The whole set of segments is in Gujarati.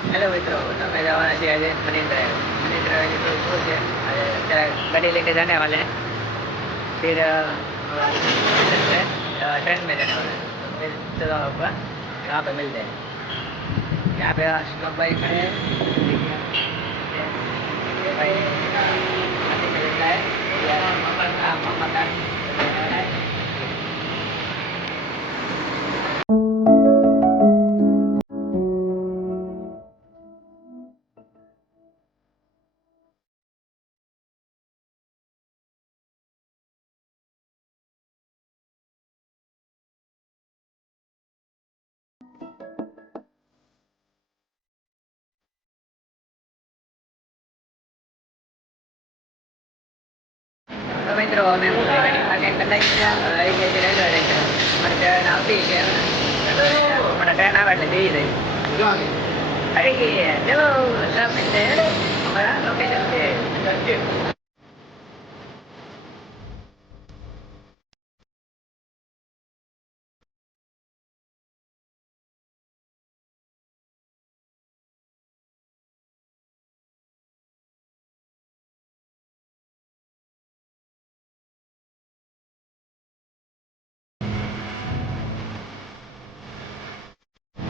हेलो मित्रों, तो मैं जवान जी अजय मनीन्द्र है। मनीन्द्र तो वो है, गाड़ी लेके जाने वाले हैं। फिर ट्रेन में जाने वाले हैं। तो फिर चलो आपका यहाँ पे मिलते हैं। यहाँ पे श्लोक भाई खड़े हैं। ये भाई हाथी में लेटा है। ये मामा का તો મિત્રો અમે આગે કલાક આવી ગઈ છે રેલવે સ્ટેશન. અમારે ટ્રેન આવતી છે. મને ટ્રેન આવે એટલે જઈ રહી. આવી ગઈ છે. ચલો તમે અમારા લોકેશન છે.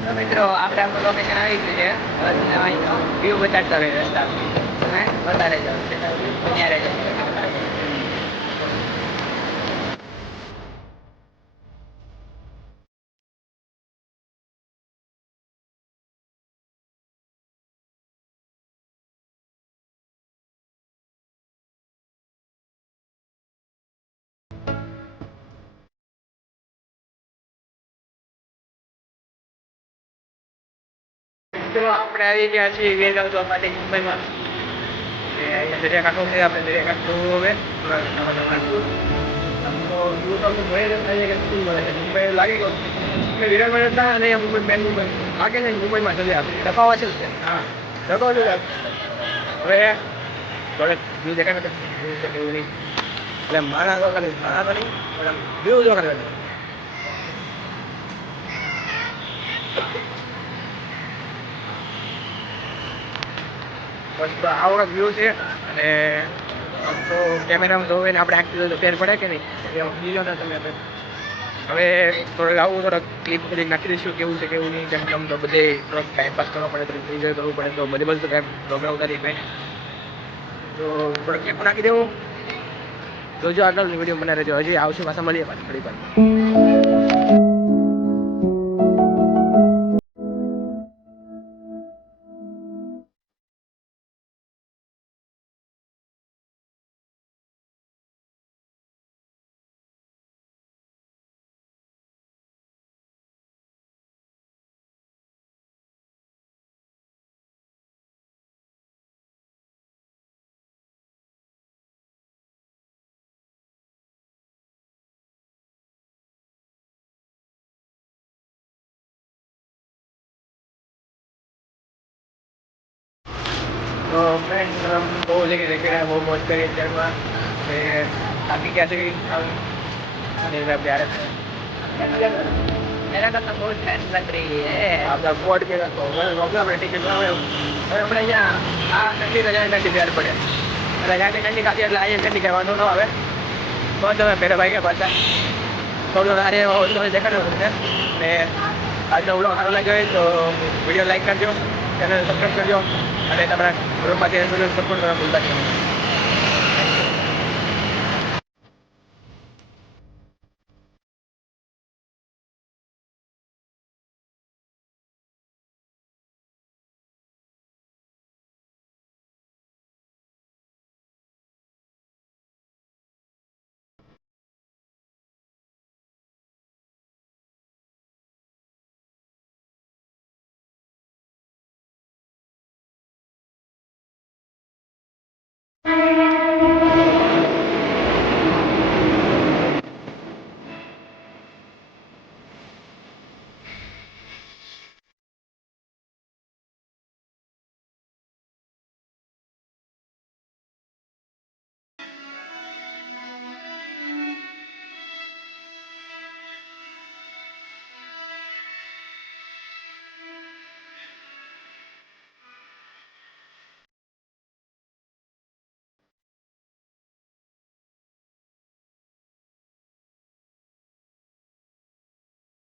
તો મિત્રો આપણે આપણું લોકેશન આવી ગયું છે. હવે તમને અહીંનો વ્યૂ બતાડતા હોય રસ્તા. તમે બતાડે જાઓ. ત્યાં રહેજો. તો આપણે આવી ગયા છીએ વેરગાંવ જોવા માટે મુંબઈમાં. અહીંયા દરિયાકાંઠો છે. આપણે દરિયાકાંઠો હવે મુંબઈ લાગી ગયો. વિરાટમાં જતા અને મુંબઈ મેન મુંબઈ લાગે છે. મુંબઈમાં ચલી આપણે ડકાવા છે. હા ડકાવા છે. હવે થોડે વ્યૂ દેખાય ને એવું નહીં. એટલે મારા તો નહીં પણ વ્યૂ જો કરે. બસ આવો વ્યૂ છે. અને તો કેમેરામાં જોઈને આપણે આખી તો ફેર પડે કે નહીં બીજો ના તમે હવે થોડુંક આવું થોડોક ક્લિપ બધી નાખી દઈશું કેવું છે કેવું નહીં. કેમ કે આમ તો બધે થોડોક ટાઈમ પાસ કરવા પડે, થોડુંક એન્જોય કરવું પડે. તો બધે બધું ટાઈમ પ્રોગ્રામ ઉતારી ભાઈ તો થોડોક ક્લિપ નાખી દેવું. જોજો આગળ વિડીયો બનાવી રહેજો. હજી આવશે પાછા મળીએ પાછું થોડી વાર. તો ફ્રેન્ડ બહુ જગ્યાએ બહુ મોજ કરી અત્યારમાં. થાકી ગયા છે અને પ્યારે मेरा तो बहुत ठंड लग रही है. आपका कोट के तो આપણે ટિકિટ હવે આપણે અહીંયા આ ઠંડી રજા નથી પ્યાર પડે. રજાની ઠંડી ખાતી એટલે અહીંયા ઠંડી કહેવાનું ન આવે. તો તમે પહેલા ભાઈ ગયા પાછા થોડું સારે દેખાડો તમને. અને આજનો વ્લોગ સારો લાગ્યો હોય તો વિડીયો લાઈક કરજો, ચેનલ સબસ્ક્રાઈબ કરજો અને તમારા ગ્રુપમાંથી સપોર્ટ કરવા ભૂલતા નહીં.